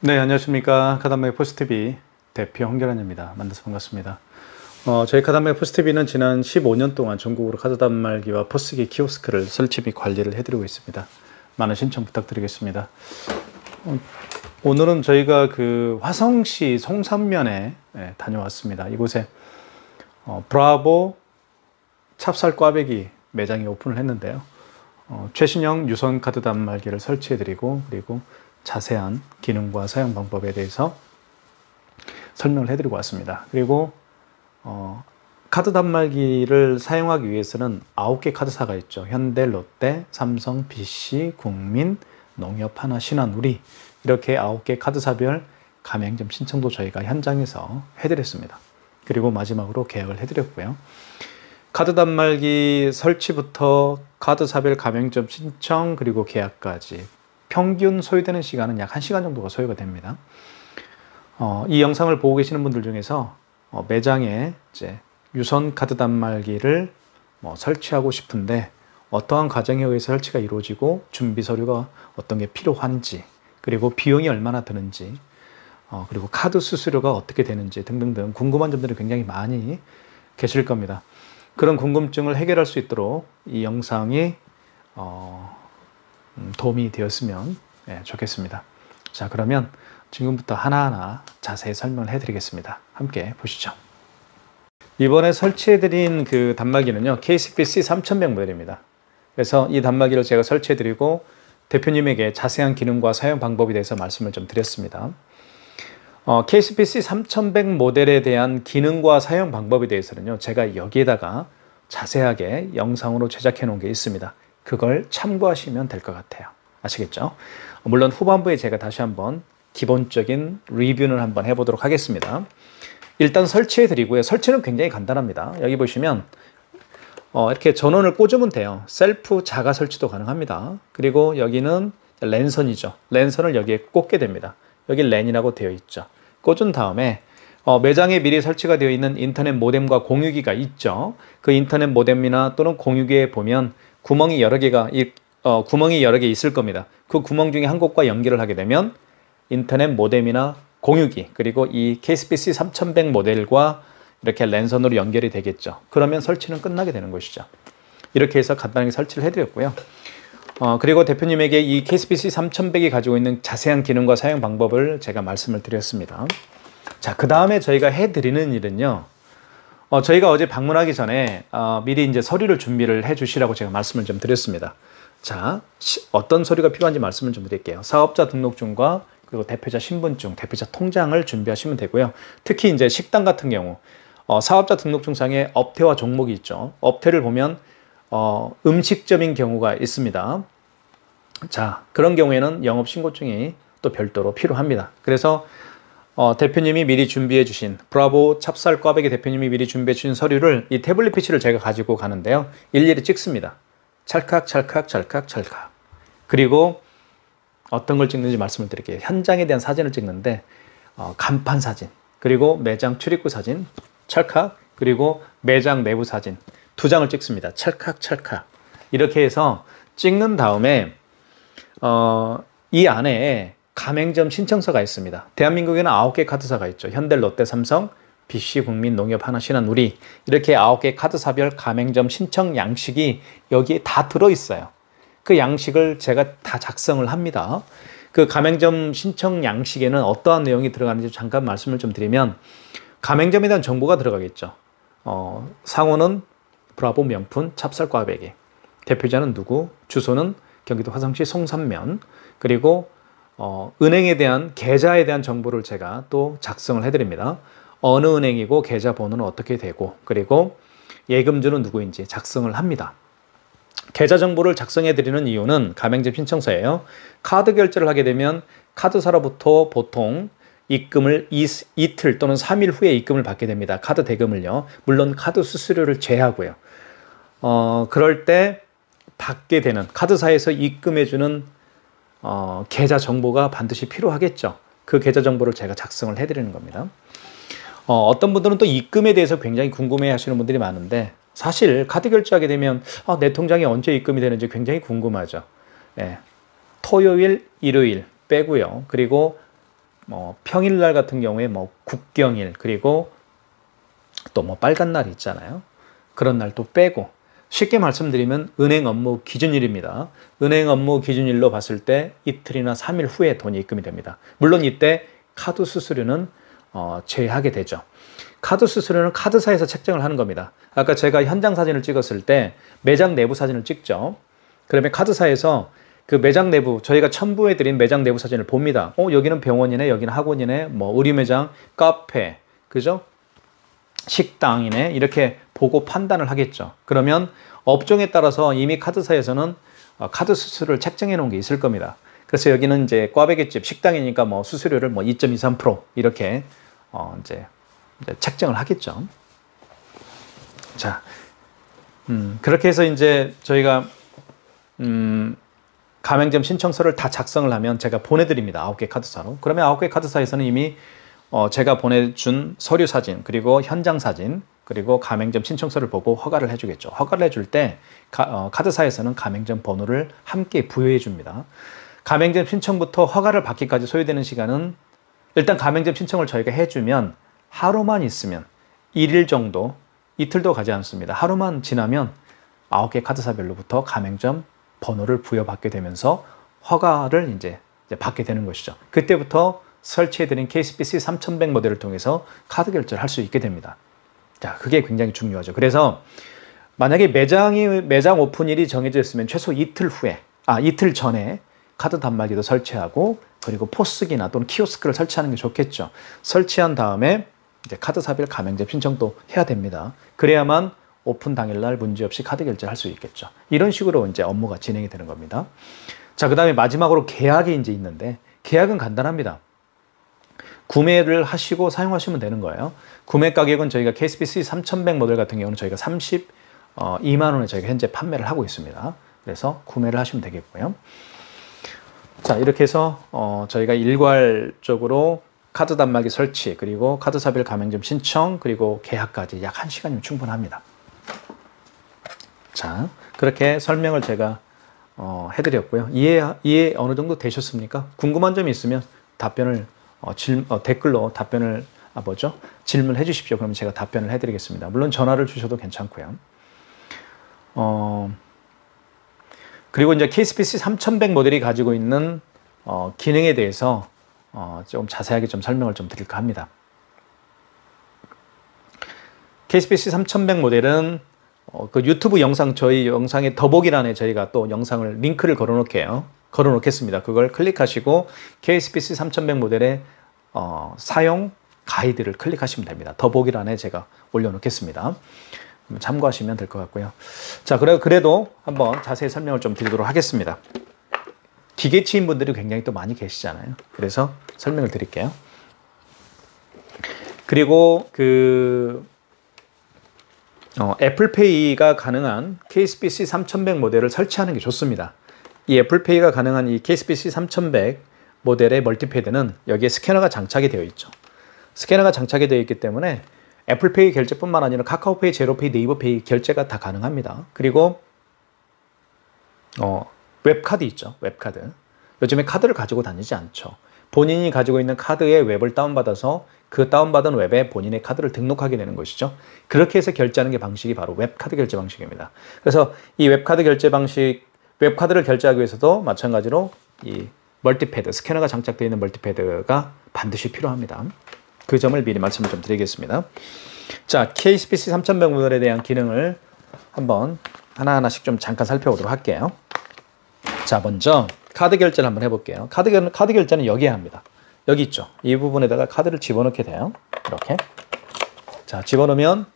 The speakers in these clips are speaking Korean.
네, 안녕하십니까. 카드한마의 포스TV 대표 홍결환입니다. 만나서 반갑습니다. 저희 카드한마의 포스TV는 지난 15년 동안 전국으로 카드 단말기와 포스기 키오스크를 설치 및 관리를 해드리고 있습니다. 많은 신청 부탁드리겠습니다. 오늘은 저희가 화성시 송산면에 다녀왔습니다. 이곳에 브라보 찹쌀 꽈배기 매장이 오픈을 했는데요. 최신형 유선 카드 단말기를 설치해드리고, 그리고 자세한 기능과 사용 방법에 대해서 설명을 해드리고 왔습니다. 그리고 카드 단말기를 사용하기 위해서는 9개 카드사가 있죠. 현대, 롯데, 삼성, BC, 국민, 농협, 하나, 신한, 우리, 이렇게 9개 카드사별 가맹점 신청도 저희가 현장에서 해드렸습니다. 그리고 마지막으로 계약을 해드렸고요. 카드 단말기 설치부터 카드사별 가맹점 신청, 그리고 계약까지 평균 소요되는 시간은 약 1시간 정도가 소요가 됩니다. 이 영상을 보고 계시는 분들 중에서 매장에 이제 유선 카드 단말기를 설치하고 싶은데 어떠한 과정에 의해서 설치가 이루어지고 준비 서류가 어떤 게 필요한지, 그리고 비용이 얼마나 드는지, 그리고 카드 수수료가 어떻게 되는지 등등등 궁금한 점들이 굉장히 많이 계실 겁니다. 그런 궁금증을 해결할 수 있도록 이 영상이 도움이 되었으면 좋겠습니다. 자, 그러면 지금부터 하나하나 자세히 설명을 해드리겠습니다. 함께 보시죠. 이번에 설치해드린 그 단말기는요, KCPC 3100 모델입니다. 그래서 이 단말기를 제가 설치해드리고 대표님에게 자세한 기능과 사용 방법에 대해서 말씀을 좀 드렸습니다. KCPC 3100 모델에 대한 기능과 사용 방법에 대해서는요, 제가 여기에다가 자세하게 영상으로 제작해 놓은 게 있습니다. 그걸 참고하시면 될 것 같아요. 아시겠죠? 물론 후반부에 제가 다시 한번 기본적인 리뷰를 한번 해보도록 하겠습니다. 일단 설치해 드리고요. 설치는 굉장히 간단합니다. 여기 보시면 이렇게 전원을 꽂으면 돼요. 셀프 자가 설치도 가능합니다. 그리고 여기는 랜선이죠. 랜선을 여기에 꽂게 됩니다. 여기 랜이라고 되어 있죠. 꽂은 다음에 매장에 미리 설치가 되어 있는 인터넷 모뎀과 공유기가 있죠. 그 인터넷 모뎀이나 또는 공유기에 보면 구멍이 여러 개 있을 겁니다. 그 구멍 중에 한 곳과 연결을 하게 되면 인터넷 모뎀이나 공유기, 그리고 이 KCPC 3100 모델과 이렇게 랜선으로 연결이 되겠죠. 그러면 설치는 끝나게 되는 것이죠. 이렇게 해서 간단하게 설치를 해드렸고요. 그리고 대표님에게 이 KCPC 3100이 가지고 있는 자세한 기능과 사용 방법을 제가 말씀을 드렸습니다. 자, 그 다음에 저희가 해드리는 일은요, 저희가 어제 방문하기 전에 미리 이제 서류를 준비를 해 주시라고 제가 말씀을 좀 드렸습니다. 자, 어떤 서류가 필요한지 말씀을 좀 드릴게요. 사업자 등록증과 그리고 대표자 신분증, 대표자 통장을 준비하시면 되고요. 특히 이제 식당 같은 경우 사업자 등록증상에 업태와 종목이 있죠. 업태를 보면 음식점인 경우가 있습니다. 자, 그런 경우에는 영업신고증이 또 별도로 필요합니다. 그래서 대표님이 미리 준비해 주신 브라보 찹쌀 꽈배기 대표님이 미리 준비해 주신 서류를 이 태블릿 PC를 제가 가지고 가는데요. 일일이 찍습니다. 찰칵 찰칵 찰칵 찰칵. 그리고 어떤 걸 찍는지 말씀을 드릴게요. 현장에 대한 사진을 찍는데 간판 사진, 그리고 매장 출입구 사진 찰칵, 그리고 매장 내부 사진 2장을 찍습니다. 찰칵 찰칵. 이렇게 해서 찍는 다음에 이 안에 가맹점 신청서가 있습니다. 대한민국에는 9개 카드사가 있죠. 현대, 롯데, 삼성, BC, 국민, 농협, 하나, 신한, 우리, 이렇게 9개 카드사별 가맹점 신청 양식이 여기에 다 들어있어요. 그 양식을 제가 다 작성을 합니다. 그 가맹점 신청 양식에는 어떠한 내용이 들어가는지 잠깐 말씀을 좀 드리면, 가맹점에 대한 정보가 들어가겠죠. 상호는 브라보 명품 찹쌀 꽈배기, 대표자는 누구, 주소는 경기도 화성시 송산면, 그리고 은행에 대한 계좌에 대한 정보를 제가 또 작성을 해드립니다. 어느 은행이고 계좌 번호는 어떻게 되고, 그리고 예금주는 누구인지 작성을 합니다. 계좌 정보를 작성해 드리는 이유는 가맹점 신청서예요. 카드 결제를 하게 되면 카드사로부터 보통 입금을 이틀 또는 3일 후에 입금을 받게 됩니다. 카드 대금을요. 물론 카드 수수료를 제하고요. 그럴 때 받게 되는 카드사에서 입금해 주는 계좌 정보가 반드시 필요하겠죠. 그 계좌 정보를 제가 작성을 해드리는 겁니다. 어떤 분들은 또 입금에 대해서 굉장히 궁금해 하시는 분들이 많은데, 사실 카드 결제하게 되면 내 통장에 언제 입금이 되는지 굉장히 궁금하죠. 예, 토요일, 일요일 빼고요. 그리고 평일날 같은 경우에 국경일, 그리고 또 빨간 날이 있잖아요. 그런 날 또 빼고, 쉽게 말씀드리면 은행 업무 기준일입니다. 은행 업무 기준일로 봤을 때 이틀이나 3일 후에 돈이 입금이 됩니다. 물론 이때 카드 수수료는 제외하게 되죠. 카드 수수료는 카드사에서 책정을 하는 겁니다. 아까 제가 현장 사진을 찍었을 때 매장 내부 사진을 찍죠. 그러면 카드사에서 그 매장 내부, 저희가 첨부해드린 매장 내부 사진을 봅니다. 여기는 병원이네, 여기는 학원이네, 의류 매장, 카페, 그죠? 식당이네, 이렇게 보고 판단을 하겠죠. 그러면 업종에 따라서 이미 카드사에서는 카드 수수료를 책정해 놓은 게 있을 겁니다. 그래서 여기는 이제 꽈배기집 식당이니까 수수료를 2.23% 이렇게 이제 책정을 하겠죠. 자, 그렇게 해서 이제 저희가 가맹점 신청서를 다 작성을 하면 제가 보내드립니다. 9개 카드사로. 그러면 9개 카드사에서는 이미 제가 보내준 서류 사진, 그리고 현장 사진, 그리고 가맹점 신청서를 보고 허가를 해주겠죠. 허가를 해줄 때 카드사에서는 가맹점 번호를 함께 부여해 줍니다. 가맹점 신청부터 허가를 받기까지 소요되는 시간은, 일단 가맹점 신청을 저희가 해주면 하루만 있으면 1일 정도, 이틀도 가지 않습니다. 하루만 지나면 9개 카드사별로부터 가맹점 번호를 부여받게 되면서 허가를 이제 받게 되는 것이죠. 그때부터 설치해드린 KSPC 3100 모델을 통해서 카드 결제를 할 수 있게 됩니다. 자, 그게 굉장히 중요하죠. 그래서 만약에 매장 오픈일이 정해져 있으면 최소 이틀 전에 카드 단말기도 설치하고, 그리고 포스기나 또는 키오스크를 설치하는 게 좋겠죠. 설치한 다음에 이제 카드사별 가맹점 신청도 해야 됩니다. 그래야만 오픈 당일날 문제없이 카드 결제를 할 수 있겠죠. 이런 식으로 이제 업무가 진행이 되는 겁니다. 자, 그 다음에 마지막으로 계약이 이제 있는데, 계약은 간단합니다. 구매를 하시고 사용하시면 되는 거예요. 구매 가격은 저희가 KSPC 3100 모델 같은 경우는 저희가 32만 원에 저희가 현재 판매를 하고 있습니다. 그래서 구매를 하시면 되겠고요. 자, 이렇게 해서 저희가 일괄적으로 카드 단말기 설치, 그리고 카드사별 가맹점 신청, 그리고 계약까지 약 1시간이면 충분합니다. 자, 그렇게 설명을 제가 해드렸고요. 이해 어느 정도 되셨습니까? 궁금한 점이 있으면 답변을 댓글로 답변을 질문해 주십시오. 그러면 제가 답변을 해드리겠습니다. 물론 전화를 주셔도 괜찮고요. 그리고 이제 KSPC 3100 모델이 가지고 있는 기능에 대해서 좀 자세하게 좀 설명을 좀 드릴까 합니다. KSPC 3100 모델은 그 유튜브 영상, 저희 영상의 더보기란에 저희가 또 영상을 링크를 걸어놓겠습니다. 그걸 클릭하시고 KSPC 3100 모델의 사용 가이드를 클릭하시면 됩니다. 더보기란에 제가 올려놓겠습니다. 참고하시면 될 것 같고요. 자, 그래도 한번 자세히 설명을 좀 드리도록 하겠습니다. 기계치인 분들이 굉장히 또 많이 계시잖아요. 그래서 설명을 드릴게요. 그리고 애플페이가 가능한 KSPC 3100 모델을 설치하는 게 좋습니다. 이 애플페이가 가능한 이 KSPC 3100 모델의 멀티패드는 여기에 스캐너가 장착이 되어 있죠. 스캐너가 장착이 되어 있기 때문에 애플페이 결제뿐만 아니라 카카오페이, 제로페이, 네이버페이 결제가 다 가능합니다. 그리고 웹카드 있죠. 웹카드. 요즘에 카드를 가지고 다니지 않죠. 본인이 가지고 있는 카드의 웹을 다운받아서 그 다운받은 웹에 본인의 카드를 등록하게 되는 것이죠. 그렇게 해서 결제하는 게 방식이 바로 웹카드 결제 방식입니다. 그래서 이 웹카드 결제 방식, 웹카드를 결제하기 위해서도 마찬가지로 이 멀티패드, 스캐너가 장착되어 있는 멀티패드가 반드시 필요합니다. 그 점을 미리 말씀을 좀 드리겠습니다. 자, KSPC 3100 모델에 대한 기능을 한번 하나하나씩 좀 잠깐 살펴보도록 할게요. 자, 먼저 카드 결제를 한번 해볼게요. 카드 결제는 여기에 합니다. 여기 있죠. 이 부분에다가 카드를 집어넣게 돼요. 이렇게. 자, 집어넣으면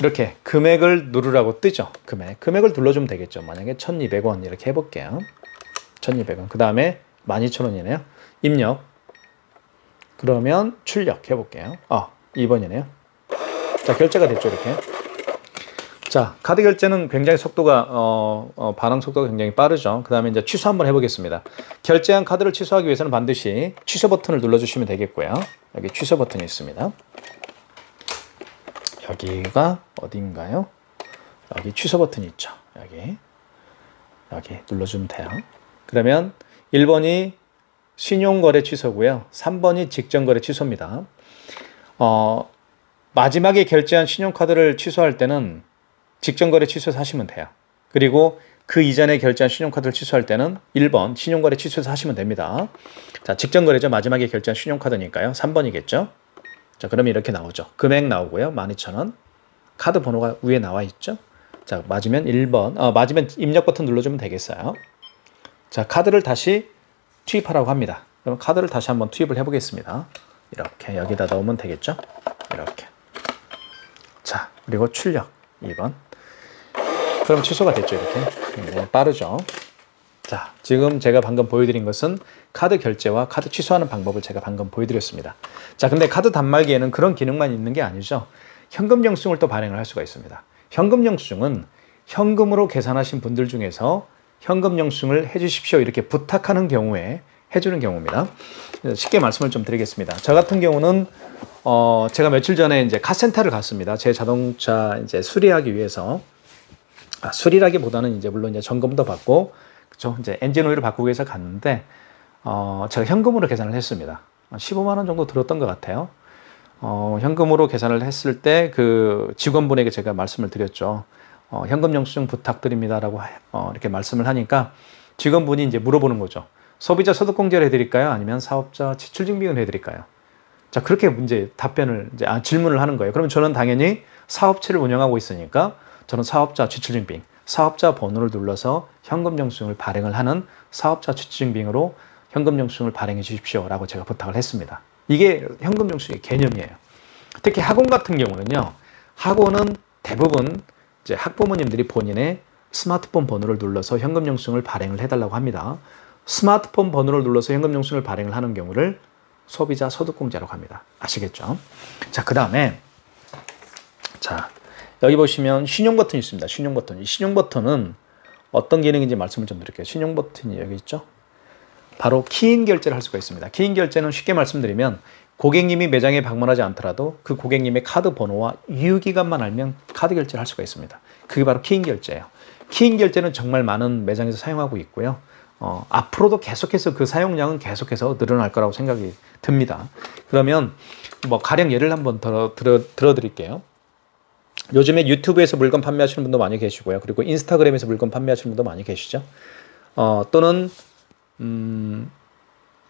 이렇게 금액을 누르라고 뜨죠. 금액을 눌러주면 되겠죠. 만약에 1200원 이렇게 해볼게요. 1200원. 그 다음에 12000원이네요. 입력. 그러면 출력 해볼게요. 2번이네요. 자, 결제가 됐죠. 이렇게. 자, 카드 결제는 굉장히 속도가 반응 속도가 굉장히 빠르죠. 그 다음에 이제 취소 한번 해보겠습니다. 결제한 카드를 취소하기 위해서는 반드시 취소 버튼을 눌러주시면 되겠고요. 여기 취소 버튼이 있습니다. 여기가 어딘가요? 여기 취소 버튼이 있죠. 여기 눌러주면 돼요. 그러면 1번이 신용거래 취소고요. 3번이 직전거래 취소입니다. 마지막에 결제한 신용카드를 취소할 때는 직전거래 취소해서 하시면 돼요. 그리고 그 이전에 결제한 신용카드를 취소할 때는 1번 신용거래 취소해서 하시면 됩니다. 자, 직전거래죠. 마지막에 결제한 신용카드니까요. 3번이겠죠. 자, 그러면 이렇게 나오죠. 금액 나오고요. 12,000원. 카드 번호가 위에 나와 있죠. 자, 맞으면 1번. 맞으면 입력 버튼 눌러주면 되겠어요. 자, 카드를 다시 투입하라고 합니다. 그럼 카드를 다시 한번 투입을 해보겠습니다. 이렇게 여기다 넣으면 되겠죠. 이렇게. 자, 그리고 출력 2번. 그럼 취소가 됐죠. 이렇게. 네, 빠르죠. 자, 지금 제가 방금 보여드린 것은 카드 결제와 카드 취소하는 방법을 제가 방금 보여드렸습니다. 자, 근데 카드 단말기에는 그런 기능만 있는 게 아니죠. 현금 영수증을 또 발행을 할 수가 있습니다. 현금 영수증은 현금으로 계산하신 분들 중에서 현금 영수증을 해주십시오 이렇게 부탁하는 경우에 해주는 경우입니다. 쉽게 말씀을 좀 드리겠습니다. 저 같은 경우는 제가 며칠 전에 이제 카센터를 갔습니다. 제 자동차 이제 수리하기 위해서. 수리라기보다는 이제 물론 이제 점검도 받고, 그쵸? 이제 엔진 오일을 바꾸기 위해서 갔는데, 제가 현금으로 계산을 했습니다. 15만 원 정도 들었던 것 같아요. 현금으로 계산을 했을 때 그 직원분에게 제가 말씀을 드렸죠. 현금 영수증 부탁드립니다라고 이렇게 말씀을 하니까 직원분이 이제 물어보는 거죠. 소비자 소득공제를 해드릴까요? 아니면 사업자 지출증빙을 해드릴까요? 자, 그렇게 답변을 질문을 하는 거예요. 그러면 저는 당연히 사업체를 운영하고 있으니까 저는 사업자 지출증빙, 사업자 번호를 눌러서 현금 영수증을 발행을 하는 사업자 지출증빙으로 현금 영수증을 발행해 주십시오라고 제가 부탁을 했습니다. 이게 현금 영수증의 개념이에요. 특히 학원 같은 경우는요. 학원은 대부분 이제 학부모님들이 본인의 스마트폰 번호를 눌러서 현금 영수증을 발행을 해달라고 합니다. 스마트폰 번호를 눌러서 현금 영수증을 발행을 하는 경우를 소비자 소득공제라고 합니다. 아시겠죠? 자, 그 다음에 자, 여기 보시면 신용 버튼이 있습니다. 신용 버튼. 이 신용 버튼은 어떤 기능인지 말씀을 좀 드릴게요. 신용 버튼이 여기 있죠. 바로 키인 결제를 할 수가 있습니다. 키인 결제는 쉽게 말씀드리면 고객님이 매장에 방문하지 않더라도 그 고객님의 카드 번호와 유효기간만 알면 카드 결제를 할 수가 있습니다. 그게 바로 키인 결제예요. 키인 결제는 정말 많은 매장에서 사용하고 있고요. 앞으로도 계속해서 그 사용량은 계속해서 늘어날 거라고 생각이 듭니다. 그러면 뭐 가령 예를 한번 들어드릴게요. 요즘에 유튜브에서 물건 판매하시는 분도 많이 계시고요. 그리고 인스타그램에서 물건 판매하시는 분도 많이 계시죠. 또는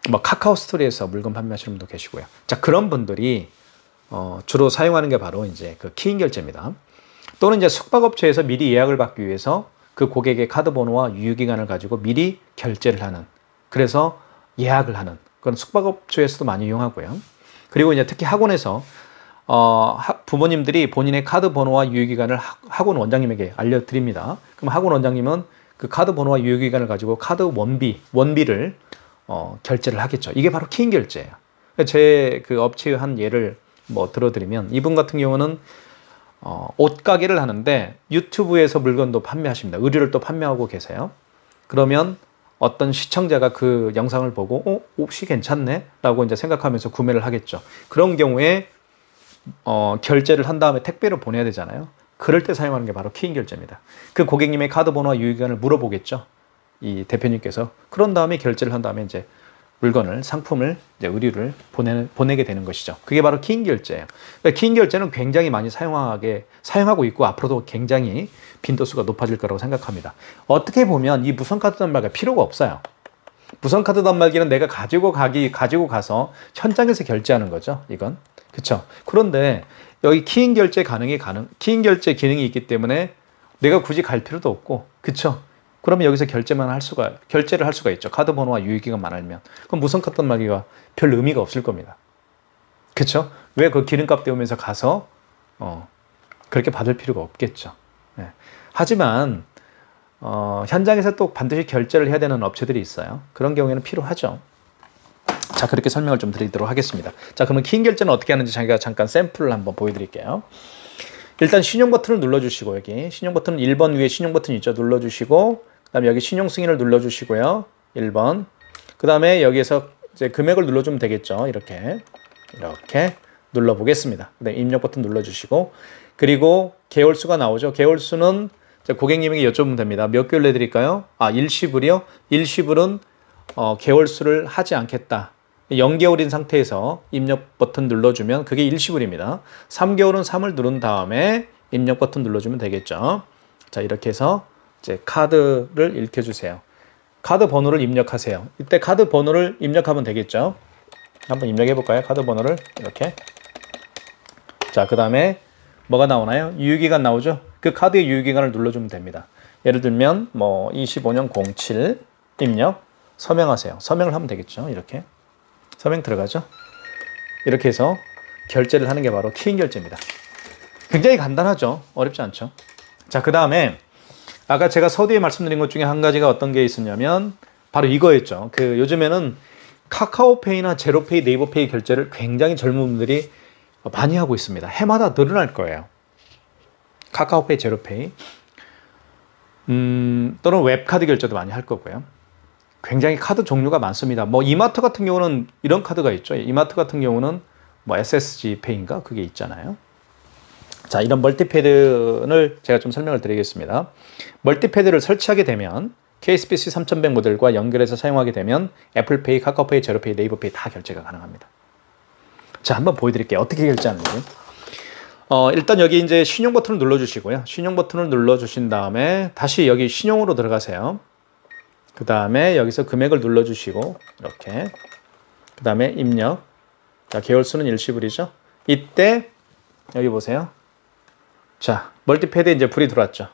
뭐 카카오 스토리에서 물건 판매하시는 분도 계시고요. 자, 그런 분들이 주로 사용하는 게 바로 이제 그 키인 결제입니다. 또는 이제 숙박업체에서 미리 예약을 받기 위해서 그 고객의 카드 번호와 유효기간을 가지고 미리 결제를 하는, 그래서 예약을 하는 그런 숙박업체에서도 많이 이용하고요. 그리고 이제 특히 학원에서 부모님들이 본인의 카드 번호와 유효기간을 학원 원장님에게 알려드립니다. 그럼 학원 원장님은 그 카드 번호와 유효기간을 가지고 카드 원비를 결제를 하겠죠. 이게 바로 키인 결제예요. 제 그 업체의 한 예를 뭐 들어드리면 이분 같은 경우는 옷가게를 하는데 유튜브에서 물건도 판매하십니다. 의류를 또 판매하고 계세요. 그러면 어떤 시청자가 그 영상을 보고 옷이 괜찮네 라고 이제 생각하면서 구매를 하겠죠. 그런 경우에 결제를 한 다음에 택배로 보내야 되잖아요. 그럴 때 사용하는 게 바로 키인 결제입니다. 그 고객님의 카드 번호와 유효기간을 물어보겠죠. 이 대표님께서. 그런 다음에 결제를 한 다음에 이제 물건을, 상품을, 이제 의류를 보내게 되는 것이죠. 그게 바로 키인 결제예요. 그러니까 키인 결제는 굉장히 많이 사용하고 있고 앞으로도 굉장히 빈도수가 높아질 거라고 생각합니다. 어떻게 보면 이 무선카드 단말기가 필요가 없어요. 무선카드 단말기는 내가 가지고 가서 현장에서 결제하는 거죠. 이건. 그렇죠. 그런데 여기 키인 결제 키인 결제 기능이 있기 때문에 내가 굳이 갈 필요도 없고, 그렇죠. 그러면 여기서 결제를 할 수가 있죠. 카드 번호와 유효기간만 알면. 그럼 무선카드 단말기가 별 의미가 없을 겁니다. 그렇죠? 왜 그 기름값 떼우면서 가서 그렇게 받을 필요가 없겠죠. 네. 하지만 현장에서 또 반드시 결제를 해야 되는 업체들이 있어요. 그런 경우에는 필요하죠. 자, 그렇게 설명을 좀 드리도록 하겠습니다. 자, 그러면 키인 결제는 어떻게 하는지 제가 잠깐 샘플을 한번 보여드릴게요. 일단 신용 버튼을 눌러주시고, 여기 신용 버튼 1번 위에 신용 버튼이 있죠. 눌러주시고, 그 다음에 여기 신용 승인을 눌러주시고요. 1번. 그 다음에 여기에서 이제 금액을 눌러주면 되겠죠. 이렇게 눌러보겠습니다. 그 다음에 입력 버튼 눌러주시고, 그리고 개월수가 나오죠. 개월수는 고객님에게 여쭤보면 됩니다. 몇 개월 내드릴까요? 일시불이요? 일시불은 개월수를 하지 않겠다. 0개월인 상태에서 입력 버튼 눌러주면 그게 일시불입니다. 3개월은 3을 누른 다음에 입력 버튼 눌러주면 되겠죠. 자, 이렇게 해서 이제 카드를 읽혀주세요. 카드 번호를 입력하세요. 이때 카드 번호를 입력하면 되겠죠. 한번 입력해 볼까요? 카드 번호를 이렇게. 자, 그 다음에 뭐가 나오나요? 유효기간 나오죠. 그 카드의 유효기간을 눌러주면 됩니다. 예를 들면 뭐 25년 07 입력, 서명하세요. 서명을 하면 되겠죠. 이렇게 서명 들어가죠. 이렇게 해서 결제를 하는 게 바로 키인 결제입니다. 굉장히 간단하죠. 어렵지 않죠. 자, 그 다음에 아까 제가 서두에 말씀드린 것 중에 한 가지가 어떤 게 있었냐면 바로 이거였죠. 요즘에는 카카오페이나 제로페이, 네이버페이 결제를 굉장히 젊은 분들이 많이 하고 있습니다. 해마다 늘어날 거예요. 카카오페이, 제로페이 또는 웹카드 결제도 많이 할 거고요. 굉장히 카드 종류가 많습니다. 뭐 이마트 같은 경우는 이런 카드가 있죠. 이마트 같은 경우는 뭐 SSG 페이인가 그게 있잖아요. 자, 이런 멀티패드를 제가 좀 설명을 드리겠습니다. 멀티패드를 설치하게 되면 KSPC 3100 모델과 연결해서 사용하게 되면 애플페이, 카카오페이, 제로페이, 네이버페이 다 결제가 가능합니다. 자, 한번 보여드릴게요. 어떻게 결제하는지. 일단 여기 이제 신용 버튼을 눌러주시고요. 신용 버튼을 눌러주신 다음에 다시 여기 신용으로 들어가세요. 그 다음에 여기서 금액을 눌러주시고 이렇게 그 다음에 입력. 자, 개월수는 일시불이죠. 이때 여기 보세요. 자, 멀티패드에 이제 불이 들어왔죠.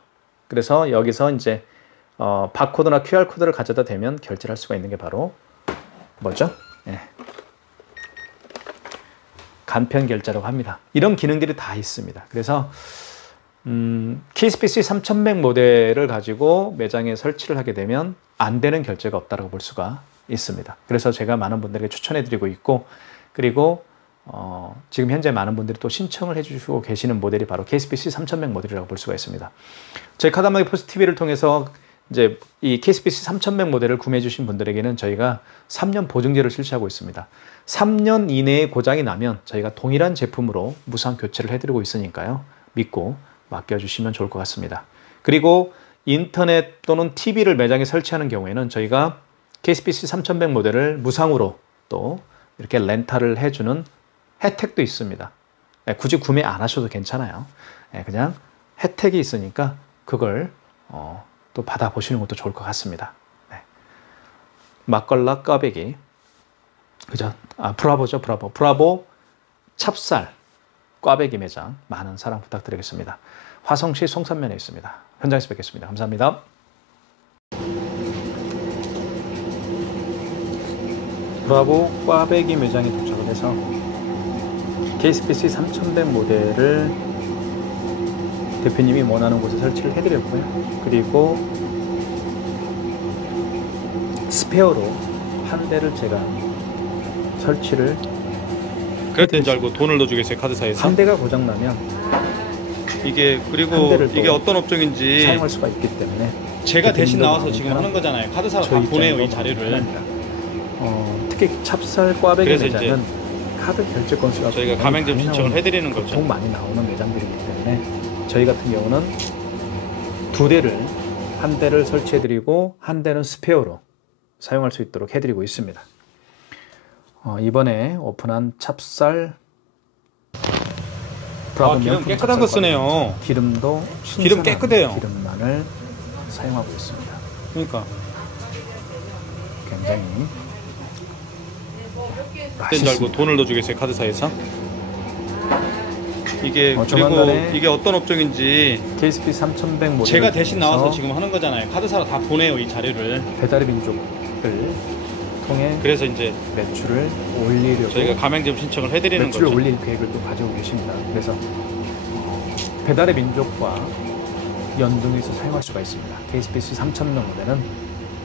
그래서 여기서 이제 바코드나 QR코드를 가져다 대면 결제를 할 수가 있는 게 바로 뭐죠? 예. 간편 결제라고 합니다. 이런 기능들이 다 있습니다. 그래서 KSPC 3100 모델을 가지고 매장에 설치를 하게 되면 안 되는 결제가 없다고 볼 수가 있습니다. 그래서 제가 많은 분들에게 추천해 드리고 있고, 그리고 지금 현재 많은 분들이 또 신청을 해주시고 계시는 모델이 바로 KSPC 3100 모델이라고 볼 수가 있습니다. 저희 카드마기 포스TV를 통해서 이제 이 KSPC 3100 모델을 구매해 주신 분들에게는 저희가 3년 보증제를 실시하고 있습니다. 3년 이내에 고장이 나면 저희가 동일한 제품으로 무상 교체를 해드리고 있으니까요. 믿고 맡겨주시면 좋을 것 같습니다. 그리고 인터넷 또는 TV를 매장에 설치하는 경우에는 저희가 KSPC 3100 모델을 무상으로 또 이렇게 렌탈을 해주는 혜택도 있습니다. 굳이 구매 안 하셔도 괜찮아요. 그냥 혜택이 있으니까 그걸 또 받아보시는 것도 좋을 것 같습니다. 막걸라 꽈배기, 그죠? 브라보죠, 브라보. 브라보 찹쌀 꽈배기 매장 많은 사랑 부탁드리겠습니다. 화성시 송산면에 있습니다. 현장에서 뵙겠습니다. 감사합니다. 브라보 꽈배기 매장에 도착을 해서 KSPC 3100 모델을 대표님이 원하는 곳에 설치를 해드렸고요. 그리고 스페어로 한 대를 제가 설치를 그랬던 줄 알고 돈을 넣어주겠어요, 카드사에서? 한 대가 고장나면 이게 그리고 이게 어떤 업종인지 사용할 수가 있기 때문에 제가 대신 나와서 지금 하는 거잖아요. 카드사로 다 보내요, 이 자료를. 특히 찹쌀 꽈배기 매장은 카드 결제 건수가 저희가 가맹점 신청을 해드리는 거죠. 보통 많이 나오는 매장들이기 때문에 저희 같은 경우는 두 대를, 한 대를 설치해드리고 한 대는 스페어로 사용할 수 있도록 해드리고 있습니다. 이번에 오픈한 찹쌀 기름 깨끗한 거 쓰네요. 기름도 기름 깨끗해요. 기름만을 사용하고 있습니다. 그러니까 굉장히 그랬던 줄 알고 돈을 넣어주겠어요, 카드사에서? 이게 그리고 이게 어떤 업종인지 KSPC 3100 모델 제가 대신 나와서 지금 하는 거잖아요. 카드사로 다 보내요, 이 자료를. 배달의 민족을 통해 그래서 이제 매출을 올리려고 저희가 가맹점 신청을 해드리는 매출을 거죠. 올릴 계획을 또 가지고 계십니다. 그래서 배달의 민족과 연동해서 사용할 수가 있습니다. KSPC 3000명 모델은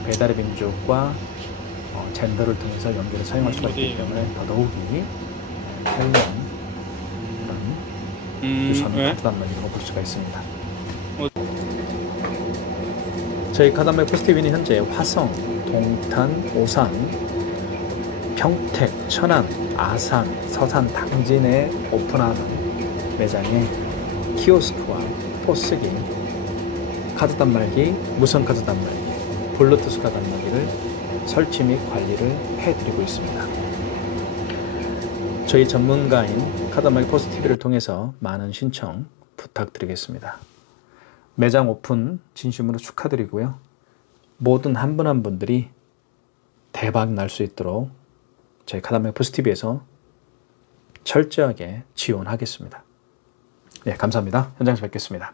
배달의 민족과 젠더를 통해서 연결해 사용할 수가 있기 때문에 더더욱이 훌륭한 유선을 카드단말기로 볼 수가 있습니다. 저희 카드단말기 포스TV는 현재 화성, 동탄, 오산, 평택, 천안, 아산, 서산, 당진에 오픈하는 매장에 키오스크와 포스기, 카드 단말기, 무선 카드 단말기, 블루투스 카드 단말기를 설치 및 관리를 해드리고 있습니다. 저희 전문가인 카드 단말기 포스TV를 통해서 많은 신청 부탁드리겠습니다. 매장 오픈 진심으로 축하드리고요. 모든 한 분 한 분들이 대박 날 수 있도록 저희 카드 단말기 포스TV에서 철저하게 지원하겠습니다. 네, 감사합니다. 현장에서 뵙겠습니다.